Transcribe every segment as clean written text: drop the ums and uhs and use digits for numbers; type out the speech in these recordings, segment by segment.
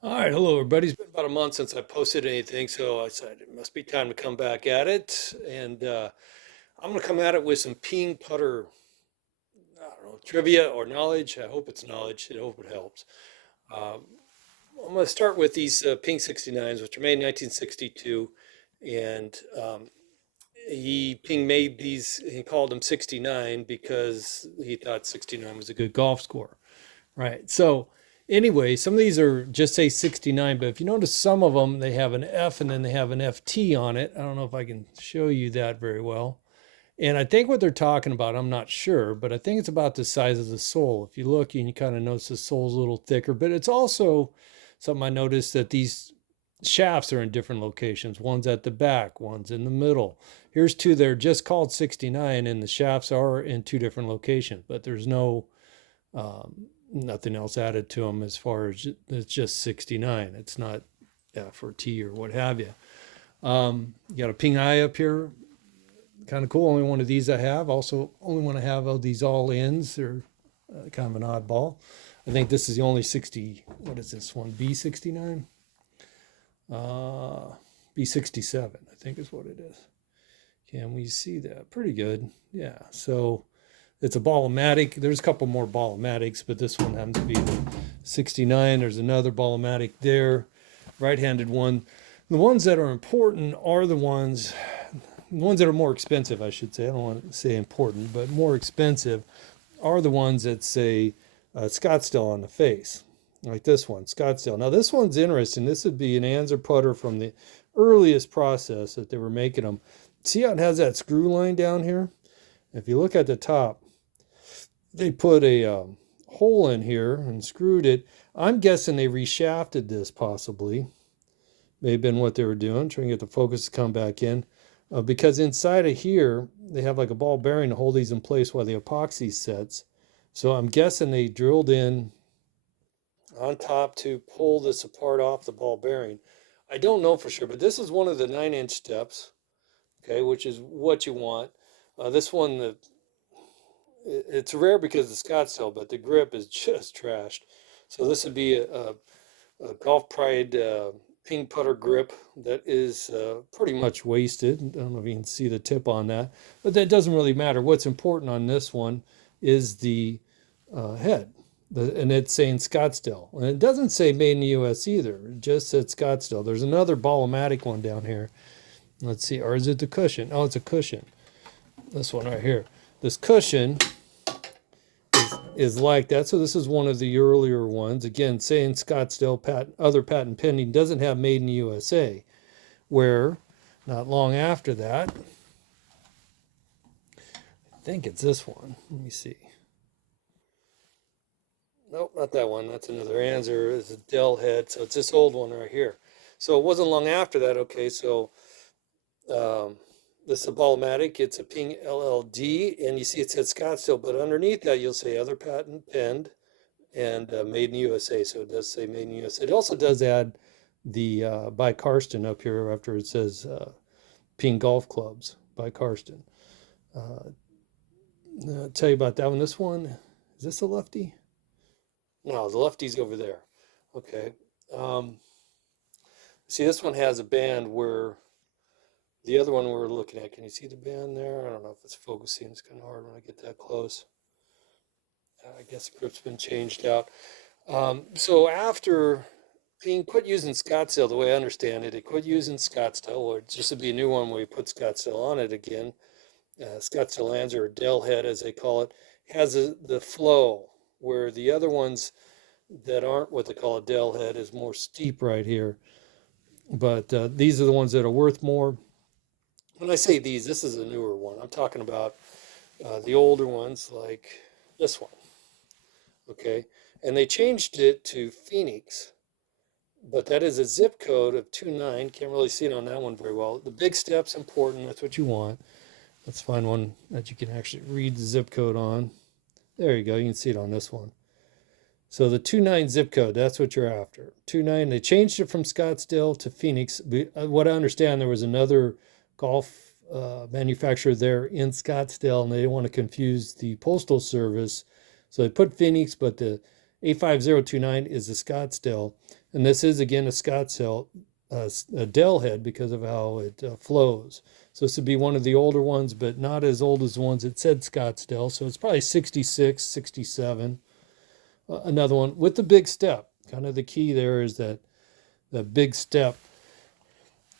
All right, hello everybody. It's been about a month since I posted anything, so I said it must be time to come back at it. And I'm going to come at it with some ping putter, I don't know, trivia or knowledge. I hope it's knowledge. I hope it helps. Uh, I'm going to start with these ping 69s, which are made in 1962. And Ping made these, he called them 69 because he thought 69 was a good golf score. Right. So anyway, some of these are just say 69, but if you notice some of them, they have an F and then they have an FT on it. I don't know if I can show you that very well. And I think what they're talking about, I'm not sure, but I think it's about the size of the sole. If you look, you can kind of notice the sole's a little thicker, but it's also something I noticed that these shafts are in different locations. One's at the back, one's in the middle. Here's two that are just called 69, and the shafts are in two different locations, but there's nothing else added to them as far as it's just 69. It's not F or T or what have you. You got a ping eye up here. Kind of cool. Only one of these I have. Also, only one I have of these all ins. They're kind of an oddball. I think this is the only 60. What is this one? B69? Uh, B67, I think is what it is. Can we see that? Pretty good. Yeah. So it's a Ball-O-Matic. There's a couple more Ball-O-Matics, but this one happens to be the 69. There's another Ball-O-Matic there, right-handed one. The ones that are important are the ones that are more expensive, I should say. I don't want to say important, but more expensive are the ones that say Scottsdale on the face, like this one, Scottsdale. Now, this one's interesting. This would be an Anser putter from the earliest process that they were making them. See how it has that screw line down here? If you look at the top, they put a hole in here and screwed it. I'm guessing they reshafted this possibly. May have been what they were doing, trying to get the focus to come back in. Because inside of here, they have like a ball bearing to hold these in place while the epoxy sets. So I'm guessing they drilled in on top to pull this apart off the ball bearing. I don't know for sure, but this is one of the 9-inch steps, okay, which is what you want. This one, it's rare because of Scottsdale, but the grip is just trashed. So this would be a Golf Pride ping putter grip that is pretty much wasted. I don't know if you can see the tip on that, but that doesn't really matter. What's important on this one is the head. And it's saying Scottsdale. And it doesn't say made in the US either. It just said Scottsdale. There's another Ball-O-Matic one down here. Let's see. Or is it the cushion? Oh, it's a cushion. This one right here. This cushion is like that. So this is one of the earlier ones. Again, saying Scottsdale patent, other patent pending, doesn't have made in the USA. Where not long after that, I think it's this one. Let me see. Nope, not that one. That's another Anser. It's a Dell head. So it's this old one right here. So it wasn't long after that. Okay, so um, this is a Ball-O-Matic. It's a Ping LLD, and you see it says Scottsdale, but underneath that you'll say other patent penned and made in the USA. So it does say made in the USA. It also does add the by Karsten up here after it says Ping Golf Clubs by Karsten. Uh, I'll tell you about that one. This one, is this a lefty? No, the lefty's over there. Okay. Um, See, this one has a band where the other one we're looking at, can you see the band there? I don't know if it's focusing. It's kind of hard when I get that close. I guess the grip's been changed out. So after being quit using Scottsdale, the way I understand it, it quit using Scottsdale, or just to be a new one where you put Scottsdale on it again. Scottsdale Anser or Dell head, as they call it, has the flow, where the other ones that aren't what they call a Dell head is more steep right here. But these are the ones that are worth more. When I say these, this is a newer one. I'm talking about the older ones like this one, okay? And they changed it to Phoenix, but that is a zip code of 29. Can't really see it on that one very well. The big step's important. That's what you want. Let's find one that you can actually read the zip code on. There you go. You can see it on this one. So the 29 zip code, that's what you're after. 29, they changed it from Scottsdale to Phoenix. What I understand, there was another golf manufacturer there in Scottsdale, and they didn't want to confuse the postal service. So they put Phoenix, but the 85029 is a Scottsdale, and this is again a Scottsdale, a Dell head because of how it flows. So this would be one of the older ones, but not as old as the ones that said Scottsdale. So it's probably 66, 67. Another one with the big step. Kind of the key there is that the big step,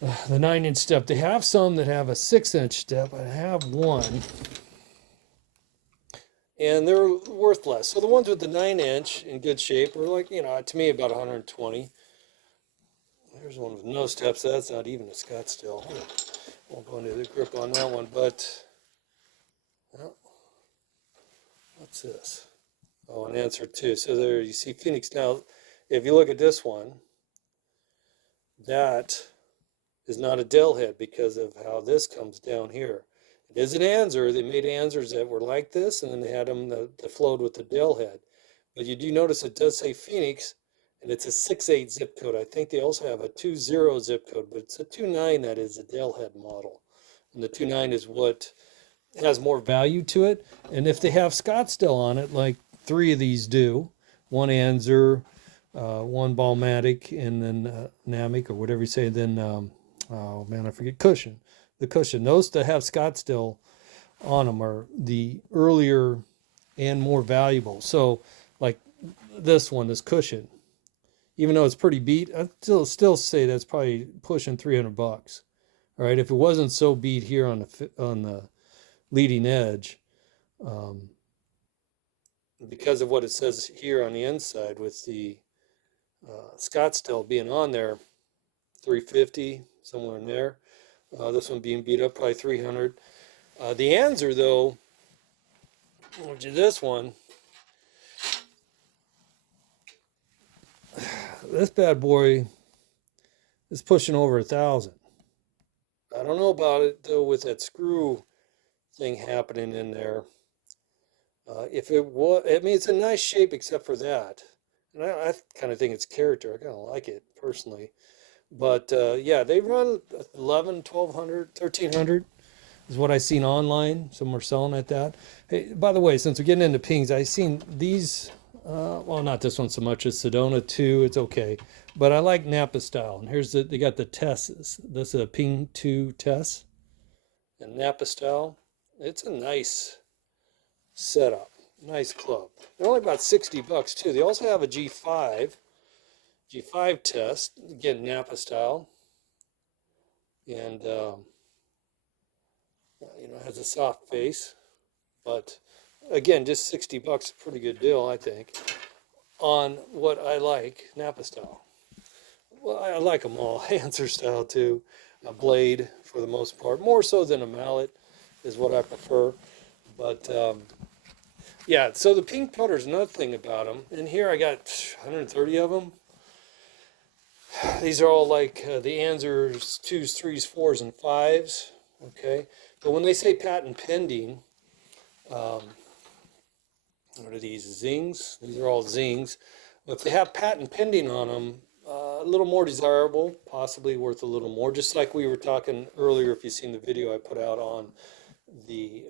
the 9-inch step. They have some that have a 6-inch step. I have one, and they're worth less. So the ones with the 9-inch in good shape are like, to me about 120. There's one with no steps. That's not even a Scottsdale. Won't go into the grip on that one, but well, what's this? Oh, an answer two. So there you see Phoenix. Now, if you look at this one, that is not a Dell head because of how this comes down here. It is an Anser. They made Ansers that were like this, and then they had them that flowed with the Dell head. But you do notice it does say Phoenix, and it's a 68 zip code. I think they also have a 20 zip code, but it's a 29 that is a Dell head model. And the 29 is what has more value to it. And if they have Scottsdale on it, like 3 of these do, one Anser, one Ballmatic, and then Namic, or whatever you say, then, oh man, I forget, cushion. The cushion. Those that have Scottsdale on them are the earlier and more valuable. So, like this one, this cushion, even though it's pretty beat, I still say that's probably pushing $300. All right, if it wasn't so beat here on the leading edge, because of what it says here on the inside with the Scottsdale being on there, 350 somewhere in there. This one being beat up probably 300. The Anser though, which is this one, this bad boy is pushing over 1,000. I don't know about it though with that screw thing happening in there. If it was, I mean, it's a nice shape except for that. And I kind of think it's character. I kind of like it personally. But yeah, they run 11, 1,200, 1,300 is what I seen online. Some were selling at that. Hey, by the way, since we're getting into pings, I seen these. Well, not this one so much as Sedona 2. It's okay, but I like Napa style. And here's they got the Tesses. This is a Ping 2 Tess and Napa style. It's a nice setup, nice club. They're only about $60 too. They also have a G5 test, again Napa style, and has a soft face, but again, just $60, a pretty good deal, I think, on what I like, Napa style. Well, I like them all, Anser style too, a blade for the most part, more so than a mallet is what I prefer, but yeah, so the pink putter's another thing about them, and here I got 130 of them. These are all like the Ansers 2s, 3s, 4s, and 5s, okay? But when they say patent pending, what are these, zings? These are all zings. If they have patent pending on them, a little more desirable, possibly worth a little more, just like we were talking earlier, if you've seen the video I put out on the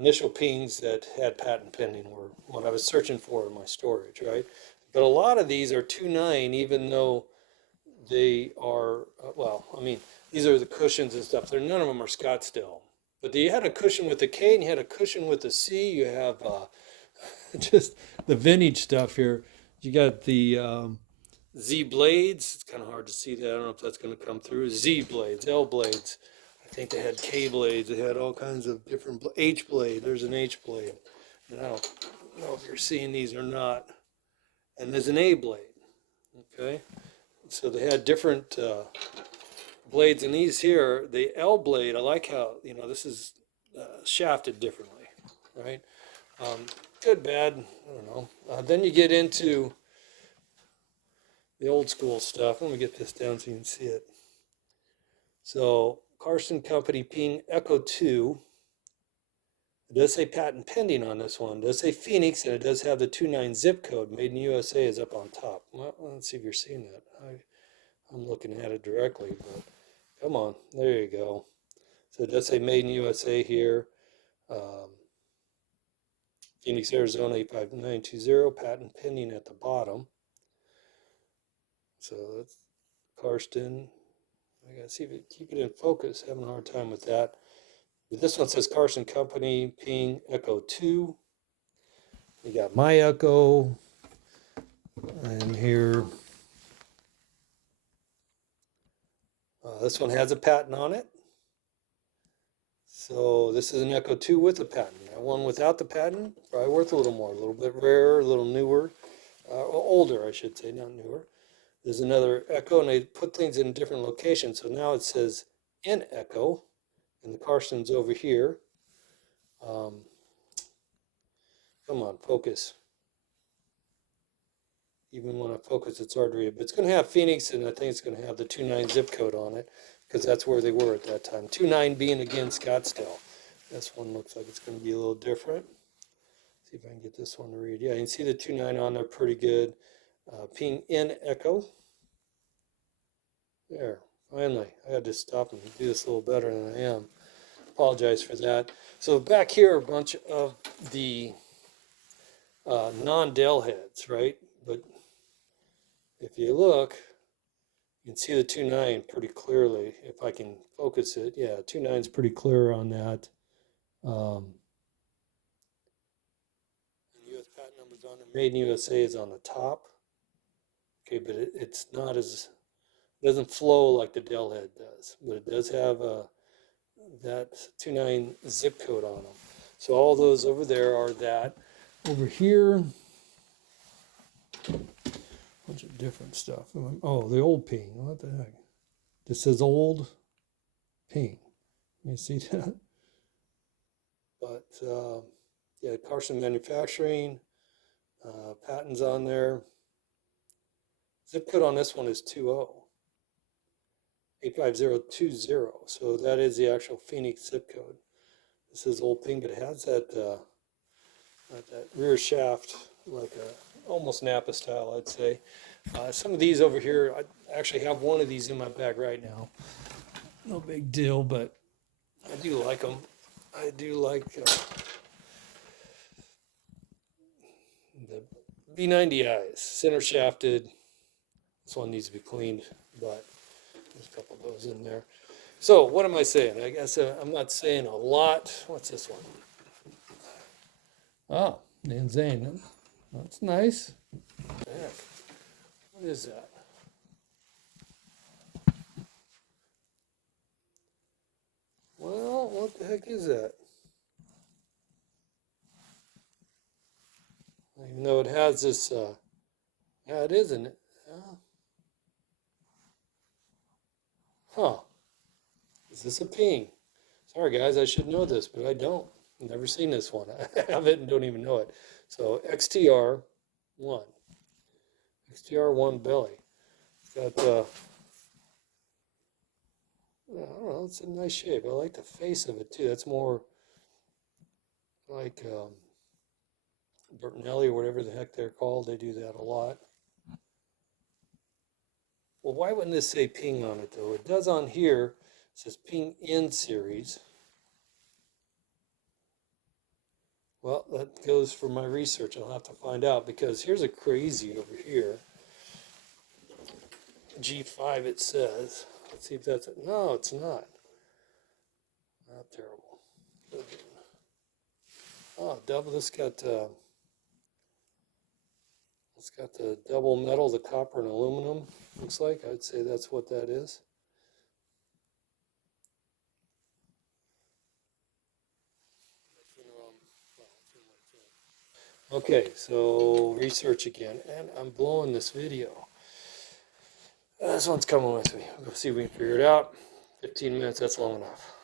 initial pings that had patent pending were what I was searching for in my storage, right? But a lot of these are 2.9, even though they are, well, I mean, these are the cushions and stuff. None of them are Scottsdale. But you had a cushion with a K and you had a cushion with a C. You have just the vintage stuff here. You got the Z blades. It's kind of hard to see that. I don't know if that's going to come through. Z blades, L blades. I think they had K blades. They had all kinds of different H blade. There's an H blade. And I don't know if you're seeing these or not. And there's an A blade. Okay, so they had different blades. And these here, the L blade. I like how this is shafted differently, right? Good, bad. I don't know. Then you get into the old school stuff. Let me get this down so you can see it. So Carson Company Ping Echo 2. It does say patent pending on this one. It does say Phoenix, and it does have the 29 zip code. Made in USA is up on top. Well, let's see if you're seeing that. I'm looking at it directly, but come on. There you go. So it does say made in USA here. Phoenix, Arizona 85920, patent pending at the bottom. So that's Karsten. I gotta see if it keep it in focus. Having a hard time with that. But this one says Carson Company, ping Echo 2. You got my Echo, and here, this one has a patent on it. So this is an Echo 2 with a patent. That one without the patent, probably worth a little more, a little bit rarer, a little newer, older, I should say, not newer. There's another Echo, and they put things in different locations. So now it says in Echo, and the Carson's over here. Come on, focus. Even when I focus, it's hard to read. But it's going to have Phoenix, and I think it's going to have the 29 zip code on it, because that's where they were at that time. 29 being, again, Scottsdale. This one looks like it's going to be a little different. See if I can get this one to read. Yeah, you can see the 29 on there pretty good. Ping in Echo. There, finally. I had to stop and do this a little better than I am. Apologize for that. So back here are a bunch of the non-Dell heads, right? But if you look, you can see the 29 pretty clearly. If I can focus it, yeah, 29 is pretty clear on that. U.S. patent numbers on it. Made in USA is on the top. Okay, but it's not as, it doesn't flow like the Dell head does, but it does have that 29 zip code on them. So all those over there are that. Over here, bunch of different stuff. Oh, the old ping. What the heck? This says old ping. You see that? But yeah, Carson Manufacturing, patents on there. Zip code on this one is 85020. So that is the actual Phoenix zip code. This is old ping, but it has that that rear shaft, like a almost Napa style, I'd say. Some of these over here, I actually have one of these in my bag right now. No big deal, but I do like them. I do like the V90Is, center shafted. This one needs to be cleaned, but there's a couple of those in there. So what am I saying? I guess I'm not saying a lot. What's this one? Oh, Dan Zane. That's nice. What the heck? What is that? Well, what the heck is that? Even though it has this, yeah, it is, isn't it? Huh. Is this a ping? Sorry, guys, I should know this, but I don't. I've never seen this one. I have it and don't even know it. So XTR1. XTR1 belly. It's got, I don't know, it's a nice shape. I like the face of it, too. That's more like Bertinelli or whatever the heck they're called. They do that a lot. Well, why wouldn't this say ping on it, though? It does on here. It says ping in series. Well, that goes for my research. I'll have to find out, because here's a crazy over here. G5 it says. Let's see if that's it. No, it's not. Not terrible. Oh, double. This got it's got the double metal, the copper and aluminum. Looks like I'd say that's what that is. Okay, so research again, and I'm blowing this video. This one's coming with me. We'll see if we can figure it out. 15 minutes, that's long enough.